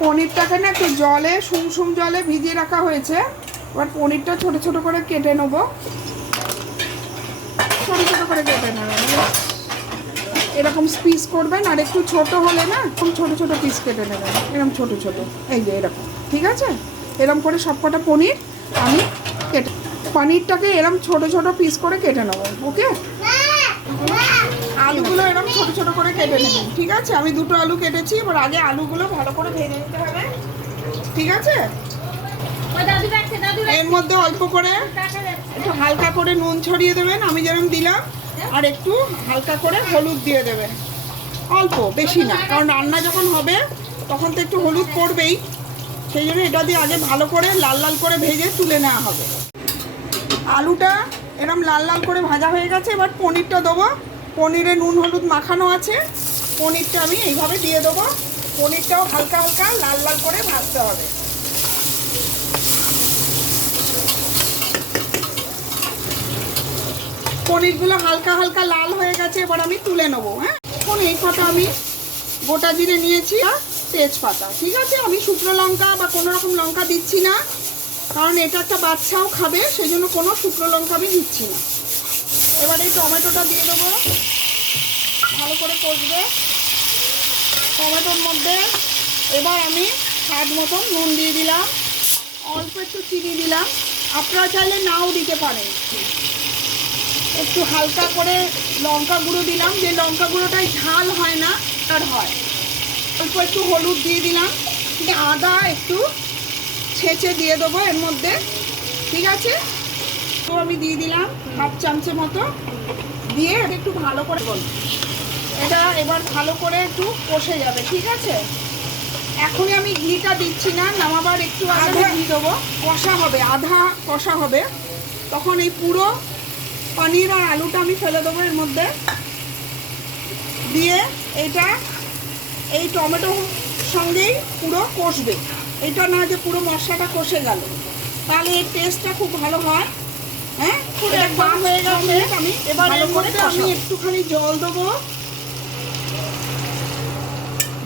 পনিরটাকে না একটু জলে সুমসুম জলে ভিজিয়ে রাখা হয়েছে। এবার পনিরটা ছোট ছোট করে কেটে নেব, ছোট ছোট করে কেটে নেবেন, এরকম পিস করবেন। আর একটু ছোট হলে না এরকম ছোট ছোট পিস কেটে নেবেন, এরকম ছোট ছোট, এই যে এরকম। ঠিক আছে, এরকম করে সবকটা পনির আমি কেটে, পনিরটাকে এরকম ছোট ছোট পিস করে কেটে নেবো। ওকে, আলুগুলো এরকম ছোট ছোট করে কেটে নেবেন। ঠিক আছে, আমি দুটো আলু কেটেছি। এবার আগে আলুগুলো ভালো করে ভেজে নিতে হবে। ঠিক আছে, এর মধ্যে অল্প করে একটু হালকা করে নুন ছড়িয়ে দেবেন, আমি যেরকম দিলাম। আর একটু হালকা করে হলুদ দিয়ে দেবেন, অল্প, বেশি না, কারণ রান্না যখন হবে তখন তো একটু হলুদ পড়বেই। সেই জন্য এটা দিয়ে আগে ভালো করে লাল লাল করে ভেজে তুলে নেওয়া হবে। আলুটা এরকম লাল লাল করে ভাজা হয়ে গেছে। এবার পনিরটা দেবো, পনিরে নুন হলুদ মাখানো আছে, পনিরটা আমি এইভাবে দিয়ে দেবো। পনিরটাও হালকা হালকা লাল লাল করে ভাজতে হবে। পনিরগুলো হালকা হালকা লাল হয়ে গেছে, এবার আমি তুলে নেবো। হ্যাঁ, এখন এই কটা আমি গোটা জিরে নিয়েছি, তেজপাতা। ঠিক আছে, আমি শুকনো লঙ্কা বা কোনো রকম লঙ্কা দিচ্ছি না, কারণ এটা একটা বাচ্চাও খাবে, সেই জন্য কোনো শুকনো লঙ্কা আমি দিচ্ছি না। এবার এই টমেটোটা দিয়ে দেবো, ভালো করে কষবে টমেটোর মধ্যে। এবার আমি স্বাদ মতন নুন দিয়ে দিলাম, অল্প একটু চিনি দিলাম, আপনারা চাইলে নাও দিতে পারেন। একটু হালকা করে লঙ্কা গুঁড়ো দিলাম, যে লঙ্কা গুঁড়োটাই ঝাল হয় না আর হয়। অল্প একটু হলুদ দিয়ে দিলাম, আদা একটু ছেঁচে দিয়ে দেবো এর মধ্যে। ঠিক আছে, তো আমি দিয়ে দিলাম হাফ চামচের মতো, দিয়ে একটু ভালো করে এটা এবার ভালো করে একটু কষে যাবে। ঠিক আছে, এখনই আমি ঘিটা দিচ্ছি না, নামাবার একটু আধা ঘি দেবো, কষা হবে, আধা কষা হবে, তখন এই পুরো পনির আর আলুটা আমি ফেলে দেবো এর মধ্যে দিয়ে। এটা এই টমেটোর সঙ্গেই পুরো কষবে, এটা না যে পুরো মশলাটা কষে গেল, তাহলে এর টেস্টটা খুব ভালো হয়। হ্যাঁ, খুব একবার হয়ে গেছে। আমি এবার এর মধ্যে আমি একটুখানি জল দেবো,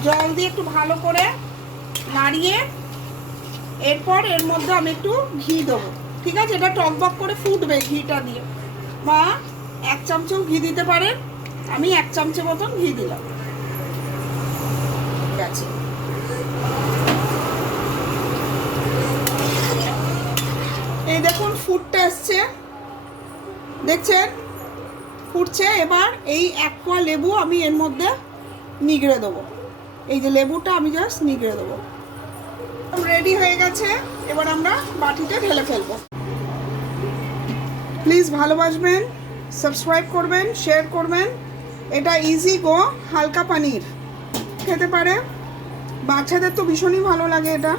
জল দিয়ে একটু ভালো করে নাড়িয়ে এরপর এর মধ্যে আমি একটু ঘি দেবো। ঠিক আছে, এটা টকবক করে ফুটবে ঘিটা দিয়ে, বা 1 চামচও ঘি দিতে পারেন, আমি 1 চামচের মতন ঘি দিলাম। ঠিক আছে, এই দেখুন ফুটটা এসছে, দেখছেন ফুটছে। এবার এই 1 কোয়া লেবু আমি এর মধ্যে নিগড়ে দেবো, এই যে লেবুটা আমি জাস্ট নিগড়ে দেবো। রেডি হয়ে গেছে, এবার আমরা বাটিতে ঢেলে ফেলবো। প্লিজ ভালোবাসবেন, সাবস্ক্রাইব করবেন, শেয়ার করবেন। এটা ইজি গো হালকা পনির, খেতে পারে বাচ্চাদের তো ভীষণই ভালো লাগে এটা।